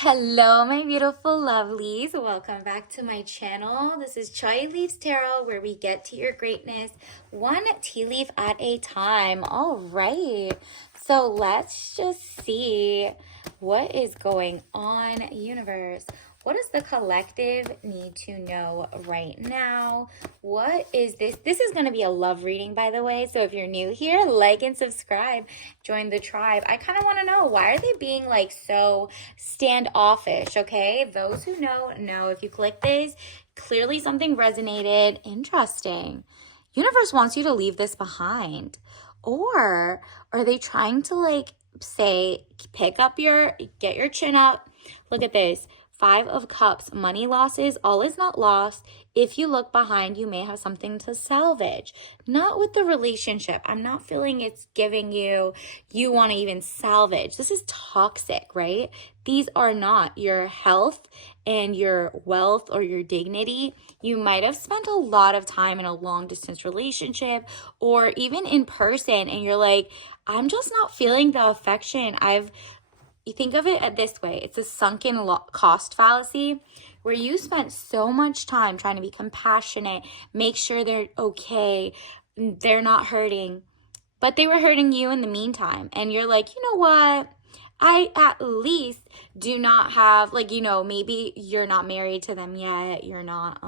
Hello, my beautiful lovelies. Welcome back to my channel. This is Choi Leaves Tarot, where we get to your greatness one tea leaf at a time. All right. So let's just see what is going on, universe. What does the collective need to know right now? What is this? This is going to be a love reading, by the way. So if you're new here, like and subscribe. Join the tribe. I kind of want to know, why are they being like so standoffish? Okay, those who know. If you click this, clearly something resonated. Interesting. Universe wants you to leave this behind. Or are they trying to like say, get your chin up. Look at this. 5 of Cups, money losses, all is not lost. If you look behind, you may have something to salvage. Not with the relationship. I'm not feeling it's giving you want to even salvage. This is toxic, right? These are not your health and your wealth or your dignity. You might have spent a lot of time in a long distance relationship or even in person, and you're like, I'm just not feeling the affection. You think of it this way. It's a sunken cost fallacy where you spent so much time trying to be compassionate, make sure they're okay, they're not hurting, but they were hurting you in the meantime. And you're like, you know what? I at least do not have, like, maybe you're not married to them yet. You're not,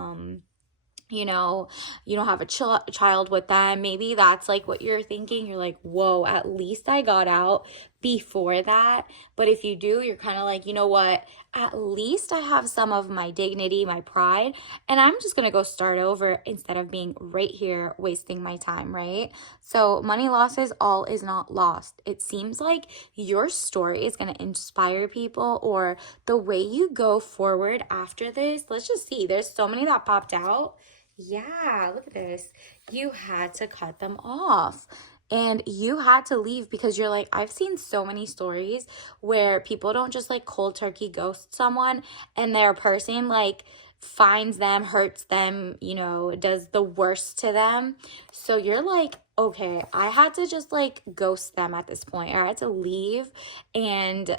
you don't have a child with them. Maybe that's like what you're thinking. You're like, whoa, at least I got out before that. But if you do, you're kind of like, you know what? At least I have some of my dignity, my pride, and I'm just going to go start over instead of being right here wasting my time, right? So money losses, all is not lost. It seems like your story is going to inspire people, or the way you go forward after this. Let's just see. There's so many that popped out. Yeah, look at this. You had to cut them off. And you had to leave because you're like, I've seen so many stories where people don't just like cold turkey ghost someone and their person like finds them, hurts them, does the worst to them. So you're like, okay, I had to just like ghost them at this point. I had to leave and,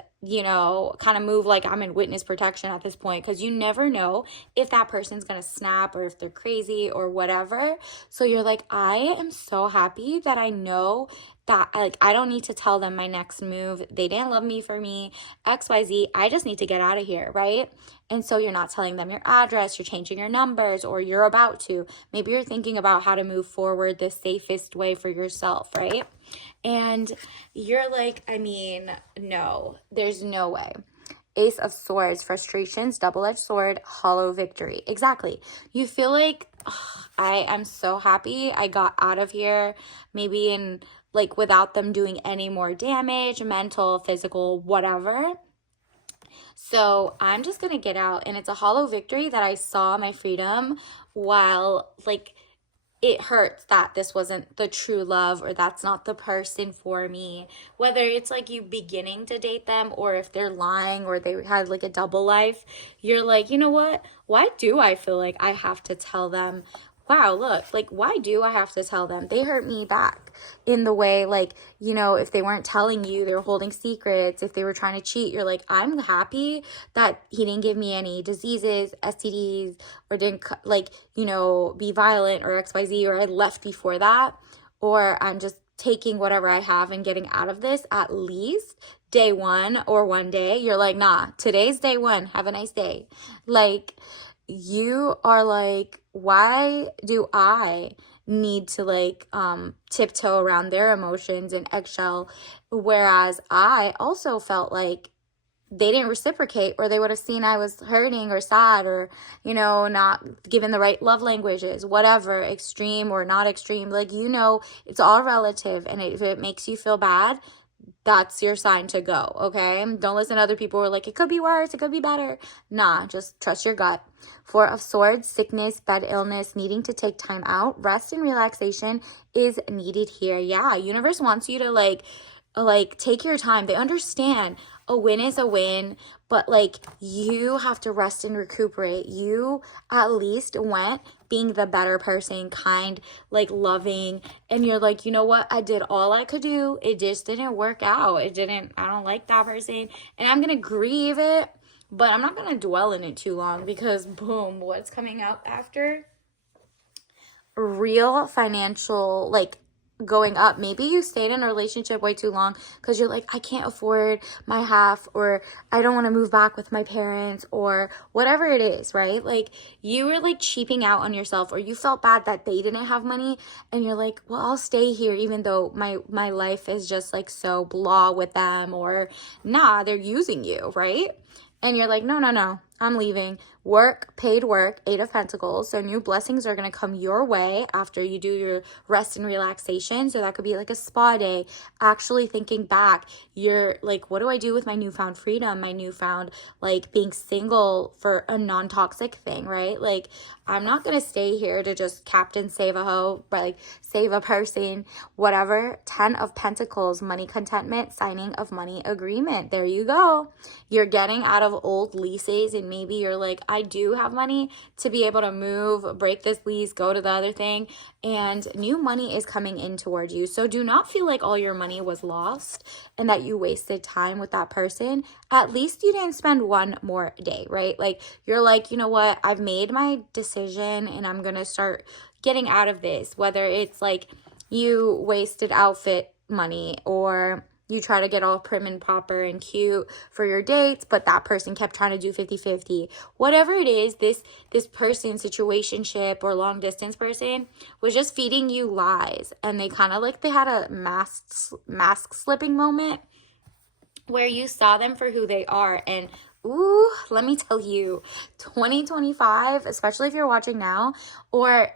kind of move like I'm in witness protection at this point, because you never know if that person's going to snap or if they're crazy or whatever. So you're like, I am so happy that I know that like I don't need to tell them my next move. They didn't love me for me, XYZ. I just need to get out of here, right? And so you're not telling them your address, you're changing your numbers, or you're about to. Maybe you're thinking about how to move forward the safest way for yourself, right? And you're like, no, there's no way. Ace of Swords, frustrations, double-edged sword, hollow victory. Exactly. You feel like, I am so happy I got out of here, maybe in like without them doing any more damage, mental, physical, whatever. So I'm just going to get out, and it's a hollow victory that I saw my freedom while like it hurts that this wasn't the true love, or that's not the person for me. Whether it's like you beginning to date them, or if they're lying, or they had like a double life, you're like, you know what? Why do I feel like I have to tell them? Wow, look, like, why do I have to tell them? They hurt me back in the way, like, if they weren't telling you, they were holding secrets, if they were trying to cheat, you're like, I'm happy that he didn't give me any diseases, STDs, or didn't, like, be violent or XYZ, or I left before that, or I'm just taking whatever I have and getting out of this at least day one or one day. You're like, nah, today's day one. Have a nice day. Like, you are like, why do I need to like tiptoe around their emotions and eggshell? Whereas I also felt like they didn't reciprocate, or they would have seen I was hurting or sad, or, not given the right love languages, whatever, extreme or not extreme. Like, it's all relative. And if it makes you feel bad, that's your sign to go, okay? Don't listen to other people who are like, it could be worse, it could be better. Nah, just trust your gut. 4 of Swords, sickness, bed illness, needing to take time out. Rest and relaxation is needed here. Yeah, universe wants you to like take your time. They understand a win is a win, but like you have to rest and recuperate. You at least went being the better person, kind, like loving, and you're like, you know what? I did all I could do. It just didn't work out. I don't like that person, and I'm going to grieve it But I'm not going to dwell in it too long because boom, what's coming up after? Real financial, like, going up. Maybe you stayed in a relationship way too long because you're like, I can't afford my half, or I don't want to move back with my parents, or whatever it is, right? Like, you were like cheaping out on yourself, or you felt bad that they didn't have money, and you're like, well, I'll stay here even though my life is just like so blah with them, or nah, they're using you, right? And you're like, no, no, no, I'm leaving. Work, paid work, 8 of Pentacles. So new blessings are going to come your way after you do your rest and relaxation. So that could be like a spa day. Actually thinking back, you're like, what do I do with my newfound freedom? My newfound, like, being single for a non-toxic thing, right? Like, I'm not going to stay here to just captain save a hoe, but like save a person, whatever. 10 of Pentacles, money contentment, signing of money agreement. There you go. You're getting out of old leases, and maybe you're like, I do have money to be able to move, break this lease, go to the other thing, and new money is coming in towards you. So do not feel like all your money was lost and that you wasted time with that person. At least you didn't spend one more day, right? Like, you're like, you know what? I've made my decision and I'm going to start getting out of this. Whether it's like you wasted outfit money, or you try to get all prim and proper and cute for your dates, but that person kept trying to do 50-50. Whatever it is, this person, situationship or long distance person, was just feeding you lies. And they kind of like, they had a mask slipping moment where you saw them for who they are. And ooh, let me tell you, 2025, especially if you're watching now, or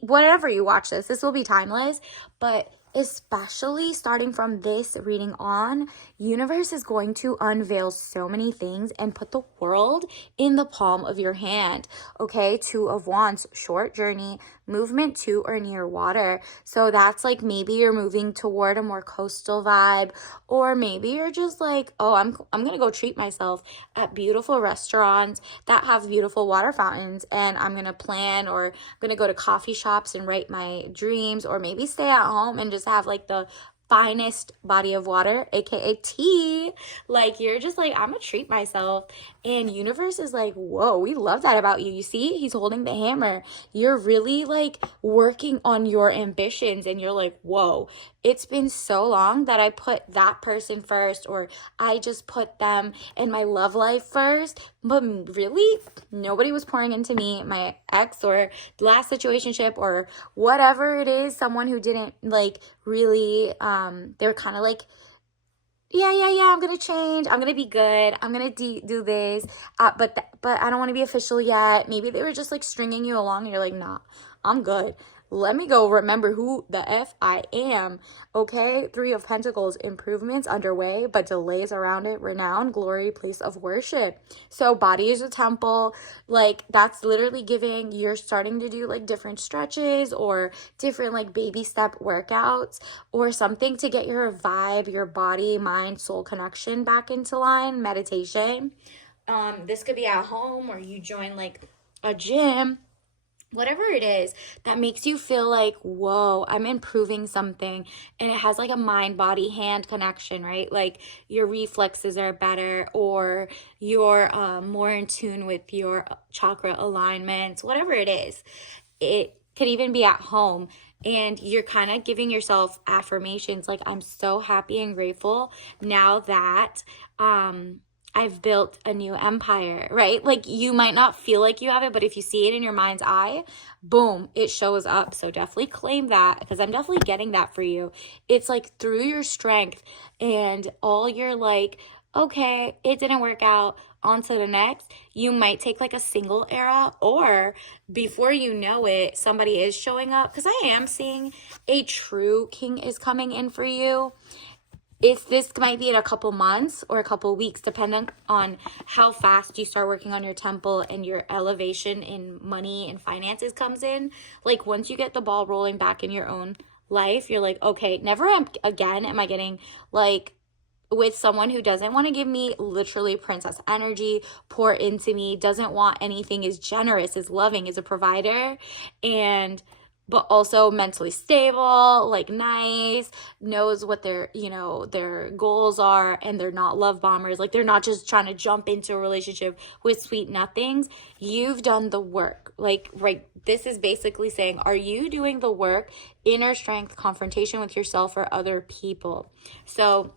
whatever you watch this will be timeless. But especially starting from this reading on, universe is going to unveil so many things and put the world in the palm of your hand. Okay, 2 of Wands, short journey, movement to or near water. So that's like, maybe you're moving toward a more coastal vibe, or maybe you're just like, oh, I'm gonna go treat myself at beautiful restaurants that have beautiful water fountains, and I'm gonna plan, or I'm gonna go to coffee shops and write my dreams, or maybe stay at home and just have like the finest body of water, aka tea. Like, you're just like, I'm gonna treat myself. And universe is like, whoa, we love that about you. You see, he's holding the hammer. You're really like working on your ambitions, and you're like, whoa, it's been so long that I put that person first, or I just put them in my love life first, but really nobody was pouring into me. My ex, or last situationship, or whatever it is, someone who didn't like really, they were kind of like, yeah, I'm gonna change, I'm gonna be good, I'm gonna do this, but I don't want to be official yet. Maybe they were just like stringing you along, and you're like, nah, I'm good. Let me go remember who the F I am. Okay, 3 of Pentacles, improvements underway, but delays around it. Renown, glory, place of worship. So body is a temple. Like, that's literally giving, you're starting to do like different stretches, or different like baby step workouts, or something to get your vibe, your body, mind, soul connection back into line. Meditation. This could be at home, or you join like a gym. Whatever it is that makes you feel like, whoa, I'm improving something, and it has like a mind, body, hand connection, right? Like, your reflexes are better, or you're more in tune with your chakra alignments, whatever it is. It could even be at home, and you're kind of giving yourself affirmations like, I'm so happy and grateful now that I've built a new empire, right? Like, you might not feel like you have it, but if you see it in your mind's eye, boom, it shows up. So definitely claim that, because I'm definitely getting that for you. It's like, through your strength and all your like, okay, it didn't work out, on to the next. You might take like a single era, or before you know it, somebody is showing up, because I am seeing a true king is coming in for you. If this might be in a couple months or a couple weeks, depending on how fast you start working on your temple and your elevation in money and finances comes in. Like, once you get the ball rolling back in your own life, you're like, okay, never again am I getting like with someone who doesn't want to give me literally princess energy, pour into me, doesn't want anything, is generous, is loving, is a provider. And but also mentally stable, like nice, knows what their, you know, their goals are, and they're not love bombers. Like they're not just trying to jump into a relationship with sweet nothings. You've done the work. Like, right, this is basically saying, are you doing the work, inner strength, confrontation with yourself or other people? So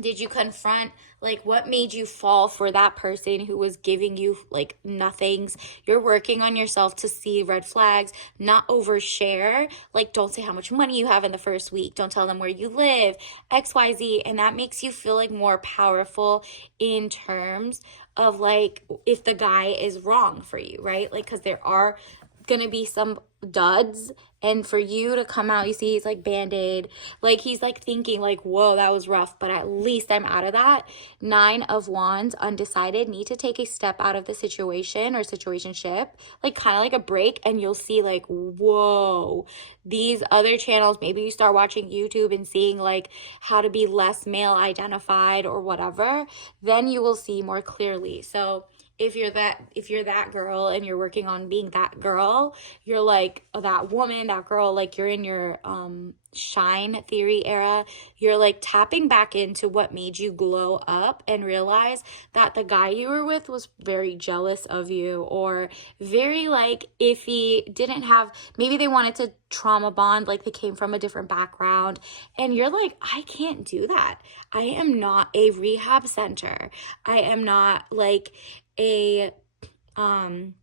did you confront, like, what made you fall for that person who was giving you like nothings? You're working on yourself to see red flags, not overshare. Like, don't say how much money you have in the first week, don't tell them where you live, XYZ. And that makes you feel like more powerful in terms of like if the guy is wrong for you, right? Like, because there are gonna be some duds, and for you to come out, you see he's like band-aid, like he's like thinking like, whoa, that was rough, but at least I'm out of that. 9 of Wands, undecided, need to take a step out of the situation or situationship, like kind of like a break, and you'll see like, whoa, these other channels, maybe you start watching YouTube and seeing like how to be less male identified or whatever, then you will see more clearly. So if you're that girl and you're working on being that girl, you're like that woman, that girl, like you're in your shine theory era, you're like tapping back into what made you glow up and realize that the guy you were with was very jealous of you, or very like iffy, didn't have, maybe they wanted to trauma bond, like they came from a different background, and you're like, I can't do that. I am not a rehab center. I am not like a I'm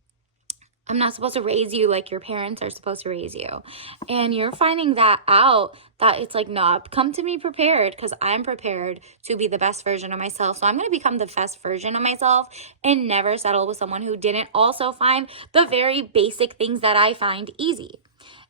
not supposed to raise you like your parents are supposed to raise you. And you're finding that out, that it's like, no, come to me prepared, because I'm prepared to be the best version of myself. So I'm going to become the best version of myself and never settle with someone who didn't also find the very basic things that I find easy.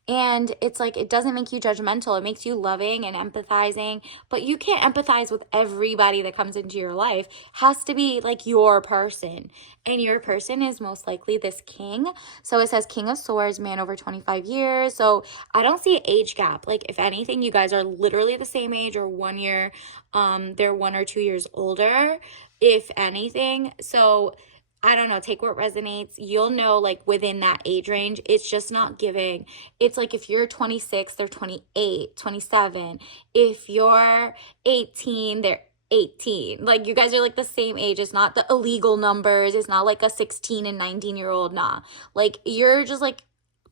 And it's like, it doesn't make you judgmental. It makes you loving and empathizing, but you can't empathize with everybody that comes into your life. Has to be like your person. And your person is most likely this king. So it says King of Swords, man over 25 years. So I don't see an age gap. Like if anything, you guys are literally the same age or 1 year. They're 1 or 2 years older, if anything. So I don't know, take what resonates. You'll know like within that age range, it's just not giving. It's like if you're 26, they're 28, 27. If you're 18, they're 18. Like you guys are like the same age. It's not the illegal numbers. It's not like a 16 and 19-year-old. Nah. Like you're just like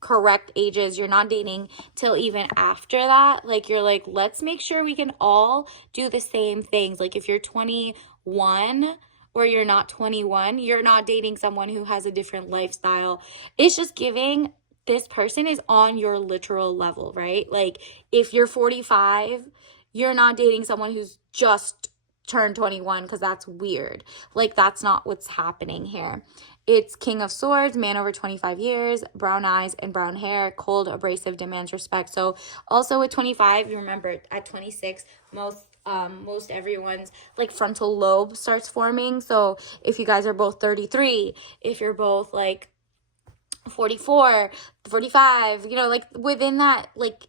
correct ages. You're not dating till even after that. Like you're like, let's make sure we can all do the same things. Like if you're 21 or you're not 21, you're not dating someone who has a different lifestyle. It's just giving this person is on your literal level, right? Like if you're 45, you're not dating someone who's just turned 21, because that's weird. Like that's not what's happening here. It's King of Swords, man over 25 years, brown eyes and brown hair, cold, abrasive, demands respect. So also at 25, you remember at 26, most everyone's like frontal lobe starts forming. So if you guys are both 33, if you're both like 44, 45, you know, like within that like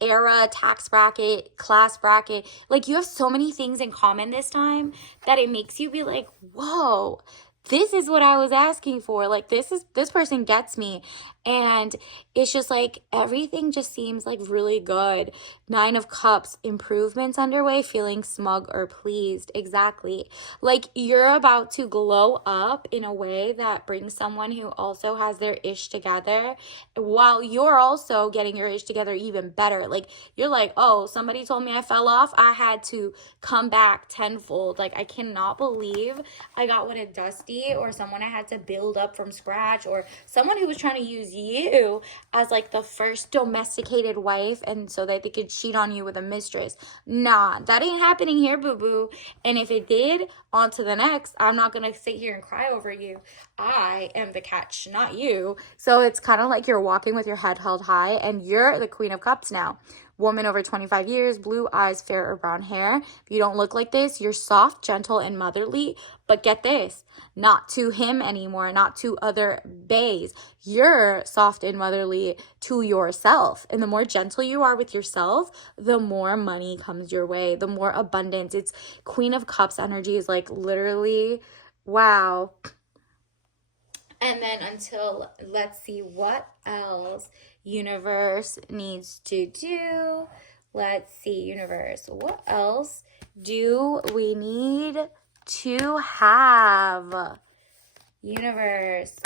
era, tax bracket, class bracket, like you have so many things in common this time that it makes you be like, whoa, this is what I was asking for. Like this person gets me. And it's just like everything just seems like really good. 9 of Cups, improvements underway, feeling smug or pleased. Exactly. Like you're about to glow up in a way that brings someone who also has their ish together, while you're also getting your ish together even better. Like you're like, oh, somebody told me I fell off, I had to come back tenfold. Like I cannot believe I got with a Dusty, or someone I had to build up from scratch, or someone who was trying to use you as like the first domesticated wife, and so that they could cheat on you with a mistress. Nah, that ain't happening here, boo-boo. And if it did, on to the next. I'm not gonna sit here and cry over you. I am the catch, not you. So it's kind of like you're walking with your head held high, and you're the Queen of Cups now. Woman over 25 years, blue eyes, fair or brown hair. If you don't look like this, you're soft, gentle, and motherly. But get this, not to him anymore, not to other bays. You're soft and motherly to yourself. And the more gentle you are with yourself, the more money comes your way, the more abundance. It's Queen of Cups energy is like literally, wow. And then until, let's see what else universe needs to do. Let's see, universe, what else do we need to have? Universe,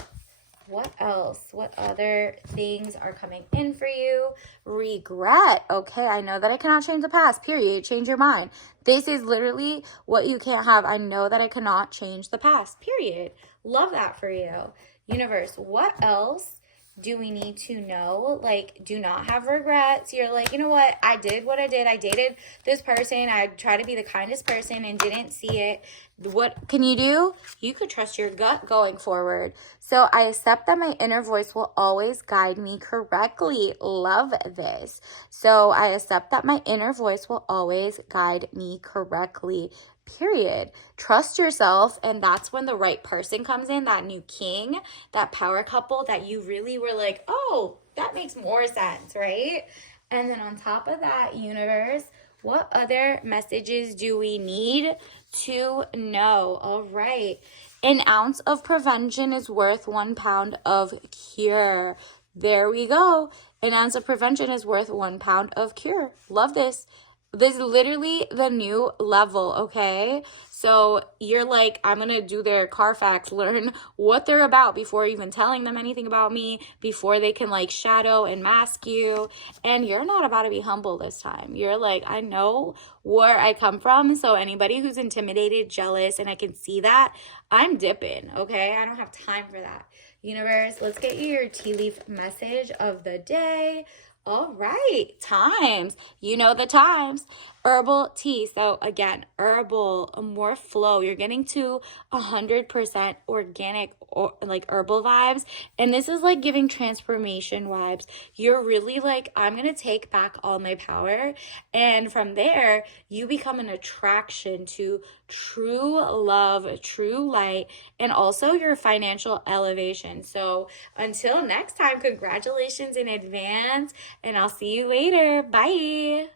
what else? What other things are coming in for you? Regret. Okay, I know that I cannot change the past, period. Change your mind. This is literally what you can't have. I know that I cannot change the past, period. Love that for you. Universe, what else do we need to know? Like, do not have regrets. You're like, you know what? I did what I did. I dated this person. I tried to be the kindest person and didn't see it. What can you do? You could trust your gut going forward. So I accept that my inner voice will always guide me correctly. Love this. So I accept that my inner voice will always guide me correctly. Period. Trust yourself, and that's when the right person comes in, that new king, that power couple that you really were like, oh, that makes more sense, right? And then on top of that, universe, what other messages do we need to know? All right. An ounce of prevention is worth 1 pound of cure. There we go. An ounce of prevention is worth 1 pound of cure. Love this. This is literally the new level, okay? So you're like, I'm going to do their Carfax, learn what they're about before even telling them anything about me, before they can like shadow and mask you. And you're not about to be humble this time. You're like, I know where I come from. So anybody who's intimidated, jealous, and I can see that, I'm dipping, okay? I don't have time for that. Universe, let's get you your tea leaf message of the day. All right, times. You know the times. Herbal tea. So again, herbal, more flow. You're getting to 100% organic or like herbal vibes. And this is like giving transformation vibes. You're really like, I'm going to take back all my power. And from there, you become an attraction to true love, true light, and also your financial elevation. So until next time, congratulations in advance, and I'll see you later. Bye.